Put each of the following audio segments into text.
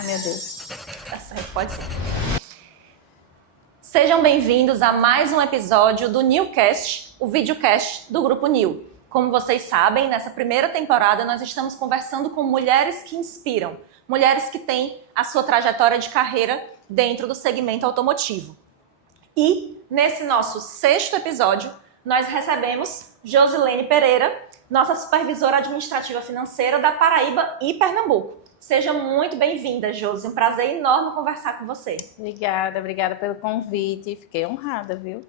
Ai, meu Deus. Tá certo, pode ser. Sejam bem-vindos a mais um episódio do Newcast, o videocast do Grupo New. Como vocês sabem, nessa primeira temporada nós estamos conversando com mulheres que inspiram, mulheres que têm a sua trajetória de carreira dentro do segmento automotivo. E nesse nosso sexto episódio, nós recebemos Josilene Pereira, nossa supervisora administrativa financeira da Paraíba e Pernambuco. Seja muito bem-vinda, Josi. Um prazer enorme conversar com você. Obrigada pelo convite. Fiquei honrada, viu?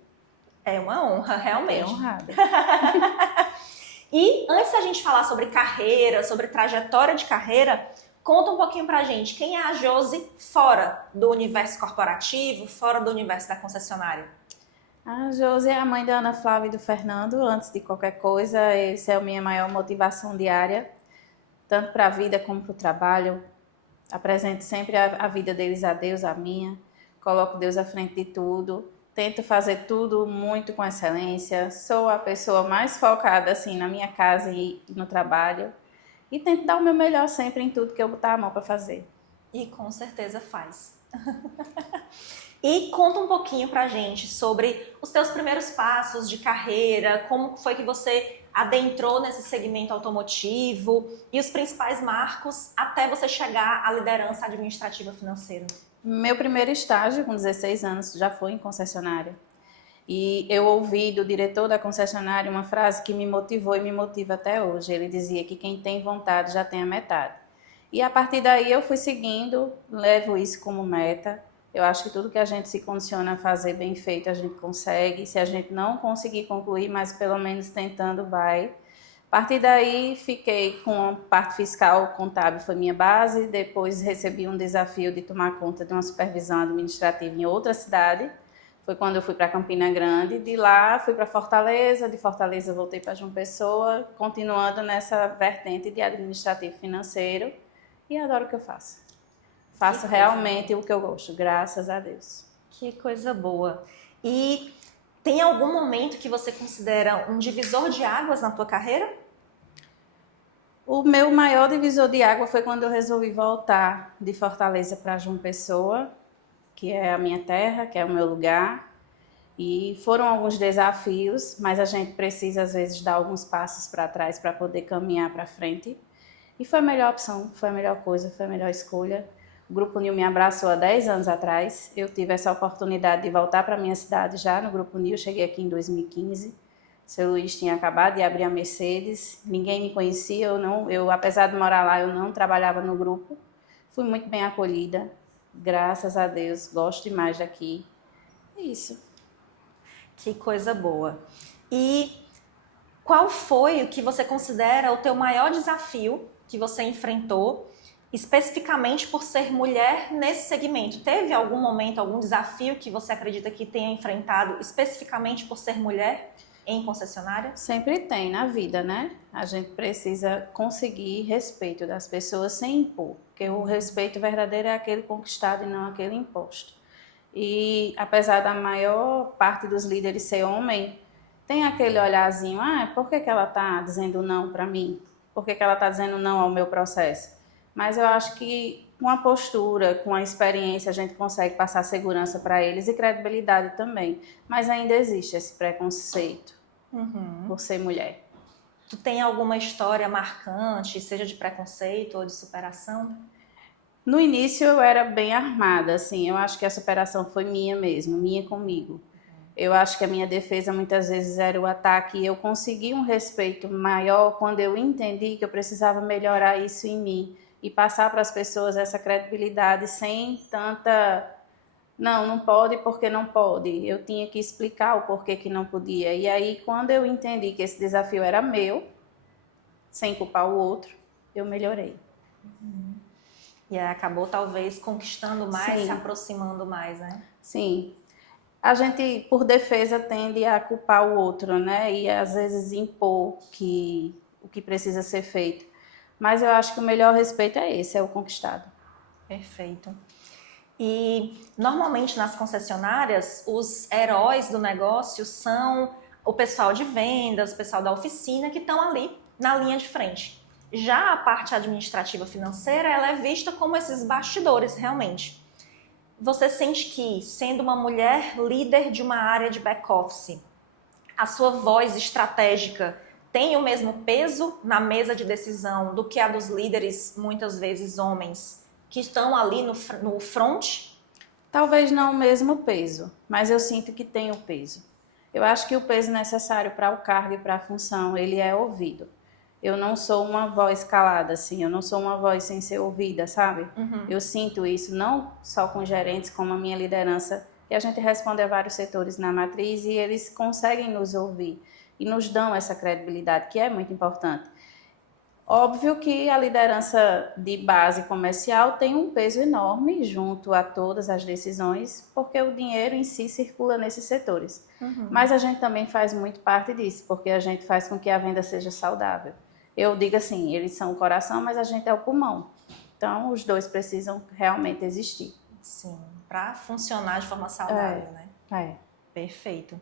É uma honra, realmente. Fiquei honrada. E antes da gente falar sobre carreira, sobre trajetória de carreira, conta um pouquinho pra gente quem é a Josi fora do universo corporativo, fora do universo da concessionária. A Josi é a mãe da Ana Flávia e do Fernando. Antes de qualquer coisa, essa é a minha maior motivação diária, tanto para a vida como para o trabalho. Apresento sempre a vida deles a Deus, a minha. Coloco Deus à frente de tudo. Tento fazer tudo muito com excelência. Sou a pessoa mais focada assim na minha casa e no trabalho. E tento dar o meu melhor sempre em tudo que eu botar a mão para fazer. E com certeza faz. E conta um pouquinho pra gente sobre os teus primeiros passos de carreira, como foi que você adentrou nesse segmento automotivo e os principais marcos até você chegar à liderança administrativa financeira. Meu primeiro estágio, com 16 anos, já foi em concessionária. E eu ouvi do diretor da concessionária uma frase que me motivou e me motiva até hoje. Ele dizia que quem tem vontade já tem a metade. E a partir daí eu fui seguindo, levo isso como meta. Eu acho que tudo que a gente se condiciona a fazer bem feito, a gente consegue. Se a gente não conseguir concluir, mas pelo menos tentando, vai. A partir daí, fiquei com a parte fiscal, contábil foi minha base. Depois recebi um desafio de tomar conta de uma supervisão administrativa em outra cidade. Foi quando eu fui para Campina Grande. De lá, fui para Fortaleza. De Fortaleza, voltei para João Pessoa, continuando nessa vertente de administrativo financeiro. E adoro o que eu faço. Faço realmente o que eu gosto, graças a Deus. Que coisa boa. E tem algum momento que você considera um divisor de águas na tua carreira? O meu maior divisor de água foi quando eu resolvi voltar de Fortaleza para João Pessoa, que é a minha terra, que é o meu lugar. E foram alguns desafios, mas a gente precisa às vezes dar alguns passos para trás para poder caminhar para frente. E foi a melhor opção, foi a melhor coisa, foi a melhor escolha. O Grupo New me abraçou há 10 anos atrás. Eu tive essa oportunidade de voltar para a minha cidade já no Grupo New. Cheguei aqui em 2015. O seu Luiz tinha acabado de abrir a Mercedes. Ninguém me conhecia. Apesar de morar lá, eu não trabalhava no grupo. Fui muito bem acolhida. Graças a Deus. Gosto demais daqui. É isso. Que coisa boa. E qual foi o que você considera o teu maior desafio que você enfrentou, especificamente por ser mulher nesse segmento? Teve algum momento, algum desafio que você acredita que tenha enfrentado especificamente por ser mulher em concessionária? Sempre tem na vida, né? A gente precisa conseguir respeito das pessoas sem impor, porque o respeito verdadeiro é aquele conquistado e não aquele imposto. E apesar da maior parte dos líderes ser homem, tem aquele olharzinho, por que ela está dizendo não para mim? Por que ela está dizendo não ao meu processo? Mas eu acho que com a postura, com a experiência, a gente consegue passar segurança para eles e credibilidade também. Mas ainda existe esse preconceito por ser mulher. Tu tem alguma história marcante, seja de preconceito ou de superação? No início eu era bem armada, assim, eu acho que a superação foi minha mesmo, minha comigo. Eu acho que a minha defesa muitas vezes era o ataque e eu consegui um respeito maior quando eu entendi que eu precisava melhorar isso em mim e passar para as pessoas essa credibilidade sem tanta... Não pode porque não pode. Eu tinha que explicar o porquê que não podia. E aí, quando eu entendi que esse desafio era meu, sem culpar o outro, eu melhorei. E aí acabou talvez conquistando mais, Sim. se aproximando mais, né? Sim. A gente, por defesa, tende a culpar o outro, né? E às vezes impor o que precisa ser feito. Mas eu acho que o melhor respeito é esse, é o conquistado. Perfeito. E normalmente nas concessionárias, os heróis do negócio são o pessoal de vendas, o pessoal da oficina que estão ali na linha de frente. Já a parte administrativa financeira, ela é vista como esses bastidores, realmente. Você sente que, sendo uma mulher líder de uma área de back-office, a sua voz estratégica tem o mesmo peso na mesa de decisão do que a dos líderes, muitas vezes homens, que estão ali no front? Talvez não o mesmo peso, mas eu sinto que tem o peso. Eu acho que o peso necessário para o cargo e para a função, ele é ouvido. Eu não sou uma voz calada, assim, eu não sou uma voz sem ser ouvida, sabe? Eu sinto isso não só com gerentes, como a minha liderança, que a gente responde a vários setores na matriz e eles conseguem nos ouvir e nos dão essa credibilidade, que é muito importante. Óbvio que a liderança de base comercial tem um peso enorme junto a todas as decisões, porque o dinheiro em si circula nesses setores. Mas a gente também faz muito parte disso, porque a gente faz com que a venda seja saudável. Eu digo assim, eles são o coração, mas a gente é o pulmão. Então, os dois precisam realmente existir. Sim, para funcionar de forma saudável, né? É. Perfeito.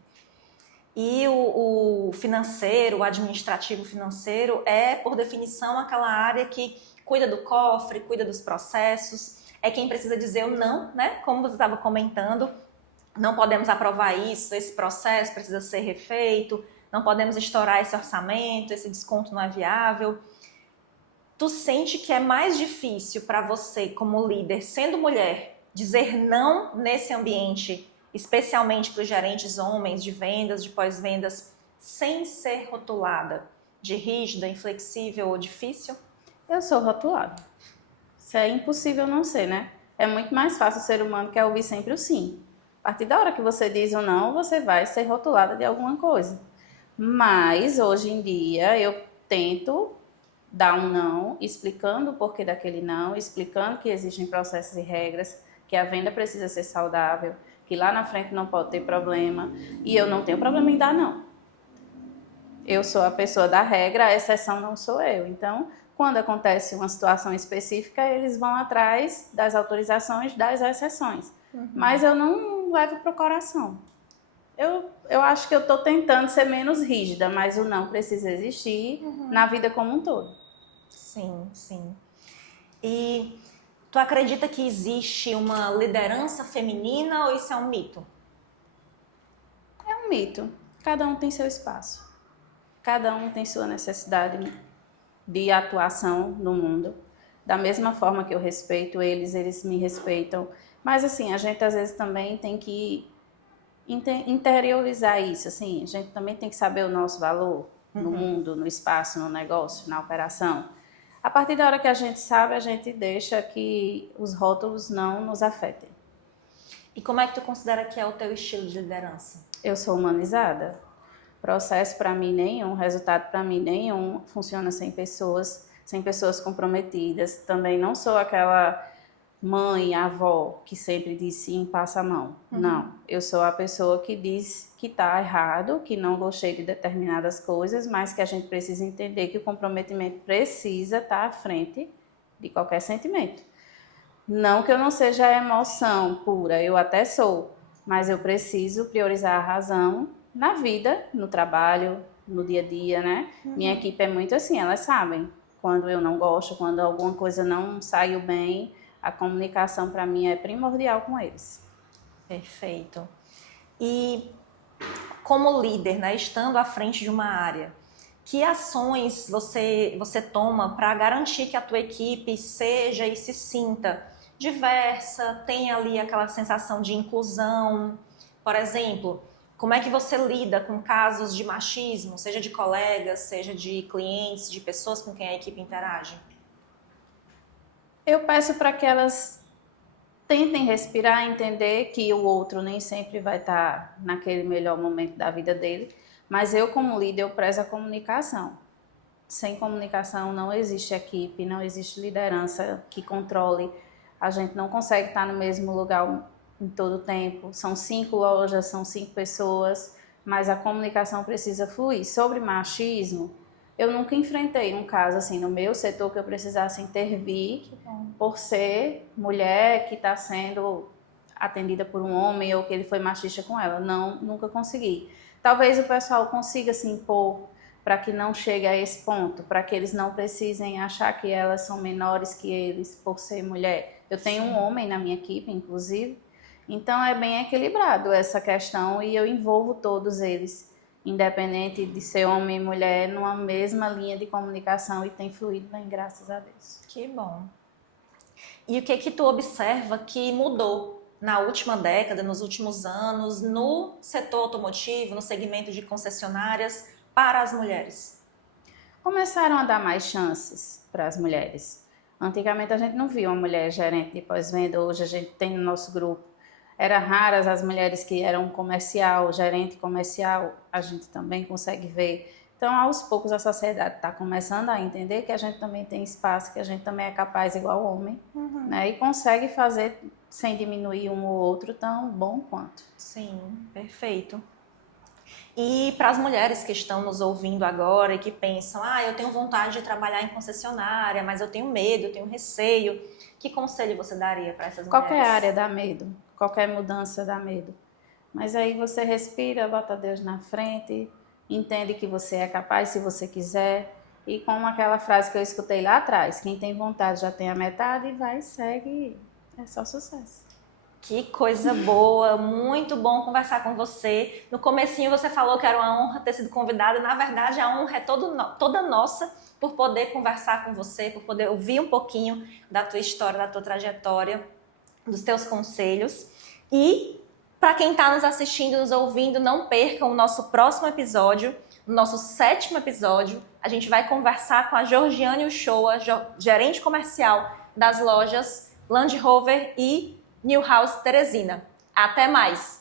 E o financeiro, o administrativo financeiro é, por definição, aquela área que cuida do cofre, cuida dos processos, é quem precisa dizer o não, né? Como você estava comentando, não podemos aprovar isso, esse processo precisa ser refeito, não podemos estourar esse orçamento, esse desconto não é viável. Tu sente que é mais difícil para você, como líder, sendo mulher, dizer não nesse ambiente, especialmente para os gerentes homens de vendas, de pós-vendas, sem ser rotulada de rígida, inflexível ou difícil? Eu sou rotulada. Isso é impossível não ser, né? É muito mais fácil o ser humano quer ouvir sempre o sim. A partir da hora que você diz o não, você vai ser rotulada de alguma coisa. Mas, hoje em dia, eu tento dar um não, explicando o porquê daquele não, explicando que existem processos e regras, que a venda precisa ser saudável, que lá na frente não pode ter problema, e eu não tenho problema em dar não. Eu sou a pessoa da regra, a exceção não sou eu. Então, quando acontece uma situação específica, eles vão atrás das autorizações das exceções. Mas eu não levo para o coração. Eu acho que eu estou tentando ser menos rígida, mas o não precisa existir na vida como um todo. Sim, sim. E tu acredita que existe uma liderança feminina ou isso é um mito? É um mito. Cada um tem seu espaço. Cada um tem sua necessidade de atuação no mundo. Da mesma forma que eu respeito eles, eles me respeitam. Mas assim, a gente às vezes também tem que interiorizar isso, assim, a gente também tem que saber o nosso valor no mundo, no espaço, no negócio, na operação. A partir da hora que a gente sabe, a gente deixa que os rótulos não nos afetem. E como é que tu considera que é o teu estilo de liderança? Eu sou humanizada. Processo para mim nenhum, resultado para mim nenhum, funciona sem pessoas comprometidas. Também não sou aquela mãe, avó, que sempre diz sim, passa a mão. Não, eu sou a pessoa que diz que está errado, que não gostei de determinadas coisas, mas que a gente precisa entender que o comprometimento precisa estar à frente de qualquer sentimento. Não que eu não seja a emoção pura, eu até sou, mas eu preciso priorizar a razão na vida, no trabalho, no dia a dia, né? Minha equipe é muito assim, elas sabem quando eu não gosto, quando alguma coisa não saiu bem. A comunicação para mim é primordial com eles. Perfeito. E como líder, né, estando à frente de uma área, que ações você toma para garantir que a tua equipe seja e se sinta diversa, tenha ali aquela sensação de inclusão? Por exemplo, como é que você lida com casos de machismo, seja de colegas, seja de clientes, de pessoas com quem a equipe interage? Eu peço para que elas tentem respirar, entender que o outro nem sempre vai estar naquele melhor momento da vida dele, mas eu, como líder, eu prezo a comunicação. Sem comunicação não existe equipe, não existe liderança que controle. A gente não consegue estar no mesmo lugar em todo o tempo. São 5 lojas, são 5 pessoas, mas a comunicação precisa fluir. Sobre machismo, eu nunca enfrentei um caso assim no meu setor que eu precisasse intervir por ser mulher que está sendo atendida por um homem ou que ele foi machista com ela. Não, nunca consegui. Talvez o pessoal consiga se impor para que não chegue a esse ponto, para que eles não precisem achar que elas são menores que eles por ser mulher. Eu tenho um homem na minha equipe, inclusive, então é bem equilibrado essa questão e eu envolvo todos eles, independente de ser homem e mulher, numa mesma linha de comunicação e tem fluído bem, graças a Deus. Que bom. E o que tu observa que mudou na última década, nos últimos anos, no setor automotivo, no segmento de concessionárias, para as mulheres? Começaram a dar mais chances para as mulheres. Antigamente a gente não via uma mulher gerente de pós-venda, hoje a gente tem no nosso grupo. Eram raras as mulheres que eram comercial, gerente comercial, a gente também consegue ver. Então, aos poucos, a sociedade está começando a entender que a gente também tem espaço, que a gente também é capaz igual homem, né? E consegue fazer sem diminuir um ou outro tão bom quanto. Sim, perfeito. E para as mulheres que estão nos ouvindo agora e que pensam, eu tenho vontade de trabalhar em concessionária, mas eu tenho medo, eu tenho receio, que conselho você daria para essas mulheres? Qualquer área dá medo, qualquer mudança dá medo. Mas aí você respira, bota Deus na frente, entende que você é capaz se você quiser. E como aquela frase que eu escutei lá atrás, quem tem vontade já tem a metade, vai, segue, é só sucesso. Que coisa boa, muito bom conversar com você. No comecinho você falou que era uma honra ter sido convidada, na verdade a honra é toda nossa por poder conversar com você, por poder ouvir um pouquinho da tua história, da tua trajetória, dos teus conselhos. E para quem está nos assistindo, nos ouvindo, não percam o nosso próximo episódio, no nosso 7º episódio. A gente vai conversar com a Georgiane Uchoa, gerente comercial das lojas Land Rover e New House Teresina. Até mais!